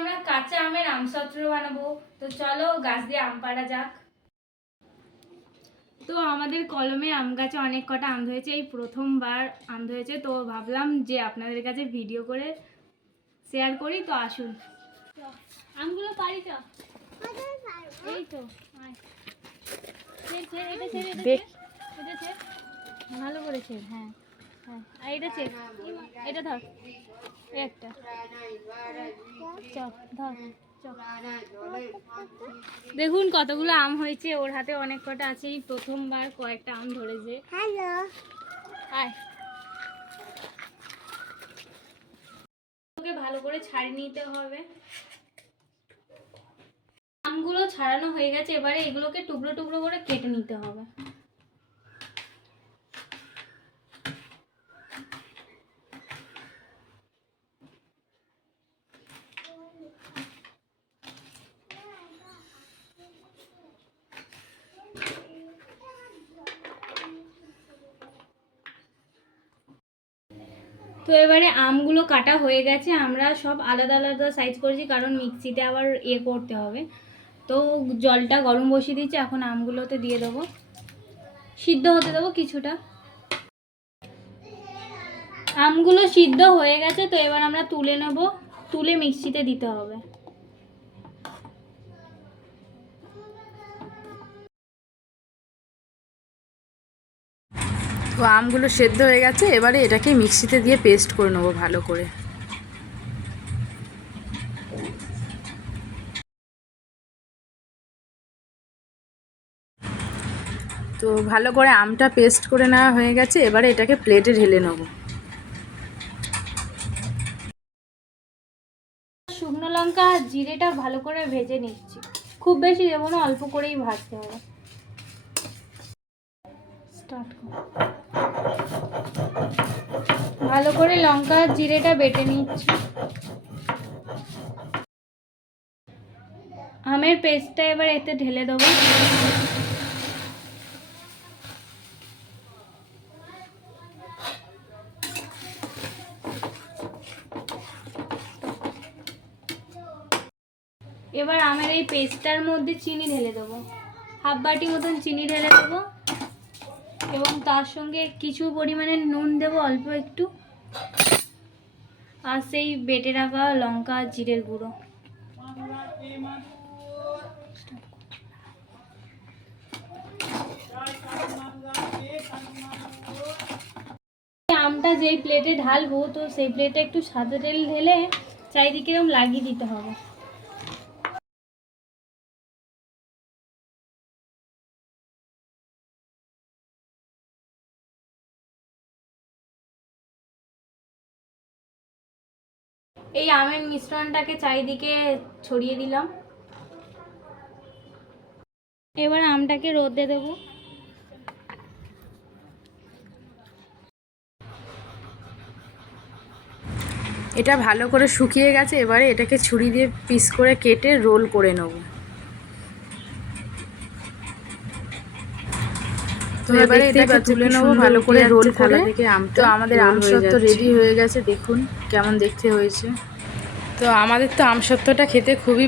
আমরা কাঁচা আমের আমসত্র বানাবো। তো চলো গাছ দিয়ে আম পাড়া যাক। তো আমাদের কলমে আম গাছে অনেক কটা আম ধরেছে, এই প্রথমবার আম ধরেছে। তো ভাবলাম যে আপনাদের কাছে ভিডিও করে শেয়ার করি। তো আসুন আমগুলো পারি। তো এই তো ভালো করেছে। হ্যাঁ হ্যাঁ, আর এটা চেক, এটা ধর একটা চক ধর। দেখুন কতগুলো আম হয়েছে, ওর হাতে অনেক কটা আছে। এই প্রথমবার কয়েকটা আম ধরেছে। হ্যালো, আয়। ওকে ভালো করে ছাড়িয়ে নিতে হবে। আমগুলো ছাড়ানো হয়ে গেছে, এবারে এগুলোকে টুকরো টুকরো করে কেটে নিতে হবে। তো এবারে আমগুলো কাটা হয়ে গেছে, আমরা সব আলাদা আলাদা সাইজ করেছি কারণ মিক্সিতে আবার করতে হবে। তো জলটা গরম বসিয়ে দিচ্ছি, এখন আমগুলোতে দিয়ে দেবো, সিদ্ধ হতে দেবো কিছুটা। আমগুলো সিদ্ধ হয়ে গেছে, তো এবার আমরা তুলে নেব, তুলে মিক্সিতে দিতে হবে। তো আমগুলো সেদ্ধ হয়ে গেছে, এবারে এটাকে মিক্সিতে দিয়ে পেস্ট করে নেবো ভালো করে। তো ভালো করে আমটা পেস্ট করে নেওয়া হয়ে গেছে, এবারে এটাকে প্লেটে ঢেলে নেবো। শুকনো লঙ্কা আর জিরেটা ভালো করে ভেজে নিচ্ছি, খুব বেশি দেবো না, অল্প করেই ভাজতে হবে। ভালো করে লঙ্কা আর জিরেটা বেটে নিচ্ছি। আমের পেস্টটা এবার এতে ঢেলে দেবো। এবার আমের এই পেস্টটার মধ্যে চিনি ঢেলে দেবো, হাফ বাটি মতন চিনি ঢেলে দেবো, এবং তার সঙ্গে কিছু পরিমাণে নুন দেবো, অল্প একটু, আর সেই বেটে রাখা লঙ্কা আর জিরের গুঁড়ো। আমটা যেই প্লেটে ঢালবো, তো সেই প্লেটে একটু সাদা তেল ঢেলে চারিদিকে এরকম লাগিয়ে দিতে হবে। এই আমের মিশ্রণটাকে চারিদিকে ছড়িয়ে দিলাম। এবার আমটাকে রোদে দেবো। এটা ভালো করে শুকিয়ে গেছে, এবারে এটাকে ছুরি দিয়ে পিস করে কেটে রোল করে নেব। তো এবারে এটাকে তুলে নেবো ভালো করে রোল করে। তো আমাদের আমসত্ত্ব রেডি হয়ে গেছে, দেখুন কেমন দেখতে হয়েছে। তো আমাদের তো আমসত্ত্বটা খেতে খুবই